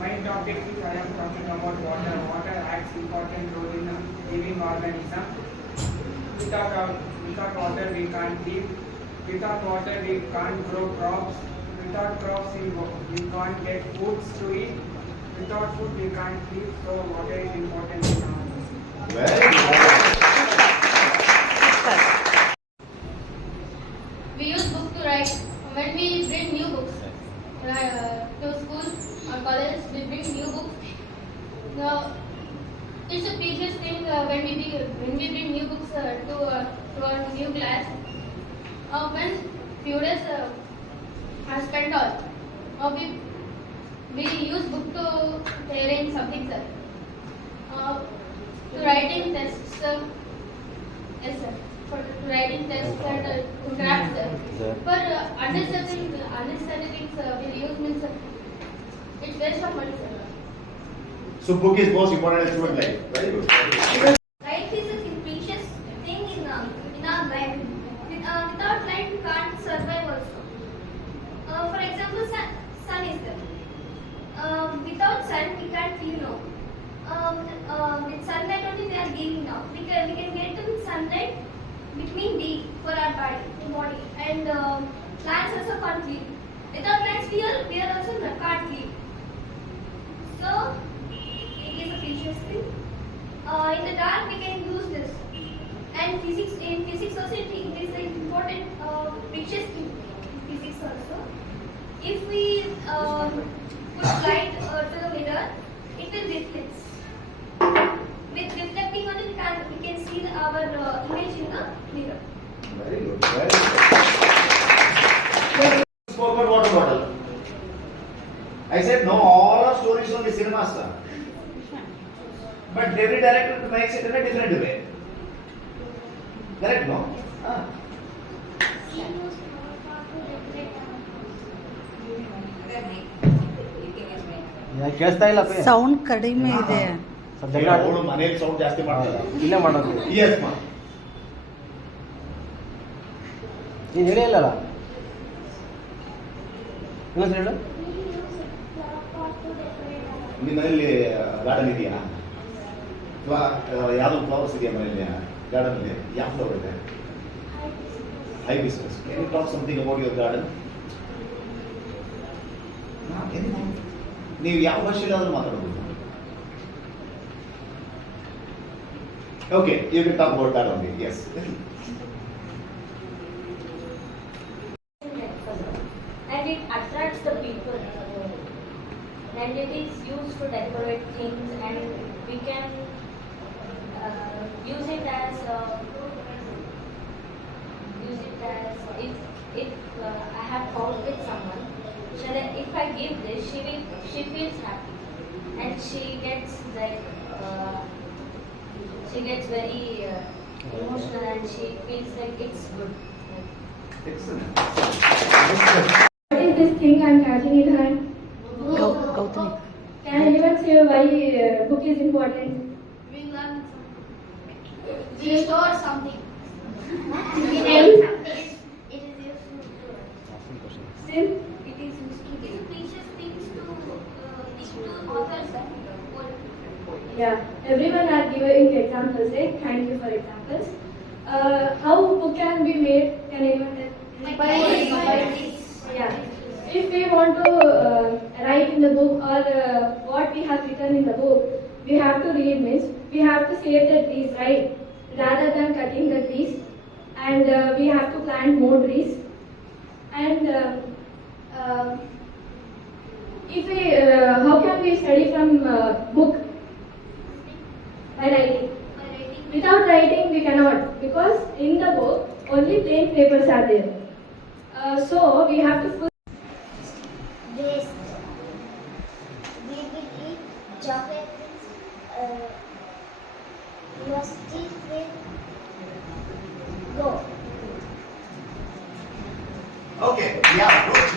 My topic is I am talking about water. Water acts important role in a living organism. Without water we can't live. Without water we can't grow crops. Without crops we can't get foods to eat. Without food we can't live. So water is important in our life. Very good. We use book to write. When we bring new books to school or college, we bring new books. Now, it's a precious thing when we bring new books to our new class. When few days are spent on, we use book to arrange something, sir. To writing tests, yes, sir. For writing tests and crafts, sir. For unnecessary things we use means it's waste of money, sir. So book is most important in student life. Very good. Light is a precious thing in our life. Without light, we can't survive also. For example, sun is there. Without sun, we can't live now. With sunlight only we are living now. We can get sunlight between D for our body, and plants also can't live. Without plants, we are also can't live. So it is a precious thing. In the dark, we can use this. And in physics also, it is an important precious thing in physics also. If we put light to the mirror, it will reflect. With reflecting on it, we can see our image in the mirror. Very good. Very good. Spoke about water bottle. I said no, all our stories on the cinema star. But every director makes it in a different way. Correct, no? ಕೇಳಿಸ್ತಾ ಇಲ್ಲ sound ಕಡಿಮೆ ಇದೆ. ಅವಳು ಮನೇಲಿ sound ಜಾಸ್ತಿ ಮಾಡ್ತಾರೆ. ಇಲ್ಲೇ ಮಾಡೋದು. Yes, ma. ನೀನು ಹೇಳೇ ಇಲ್ಲಲ್ಲ ಇನ್ನೊಂದು ಹೇಳು. ನಿಮ್ಮ ಮನೇಲಿ ಗಾರ್ಡನ್ ಇದೆಯಾ ಅಥವಾ ಯಾವುದೋ ಫ್ಲವರ್ಸ್ ಇದೆಯಾ ಮನೇಲಿ ಗಾರ್ಡನ್ ಅಲ್ಲಿ? ಯಾವ ಫ್ಲವರ್ ಇದೆ? Hibiscus. Can you talk something about your garden? ನೀವು ಯಾವ ಭಾಷೆಯಲ್ಲಾದ್ರೂ ಮಾತಾಡಬಹುದು. Okay, you can talk about that only. Yes. And it attracts the people. And it is used to decorate things, and we can use it as if I have fought with someone. If I give this, she feels happy, and she gets very emotional, and she feels like it's good. Excellent. What is this thing I'm catching in hand? Gautami. Can anyone say why book is important? We learn something. We store something. It It is useful to Still, It is useful. It is precious things to authors. yeah. Everyone are giving examples. Right? Thank you for examples. How book can be made? Can anyone tell? By Yeah. If we want to write in the book or what we have written in the book, we have to read means we have to save the trees, right? Rather than cutting the trees, and we have to plant more trees. And if we, how can we study from book? By writing. Without writing, we cannot, because in the book only plain papers are there. So we have to. Waste. We will eat chocolate. University will go. Okay. Yeah. Good.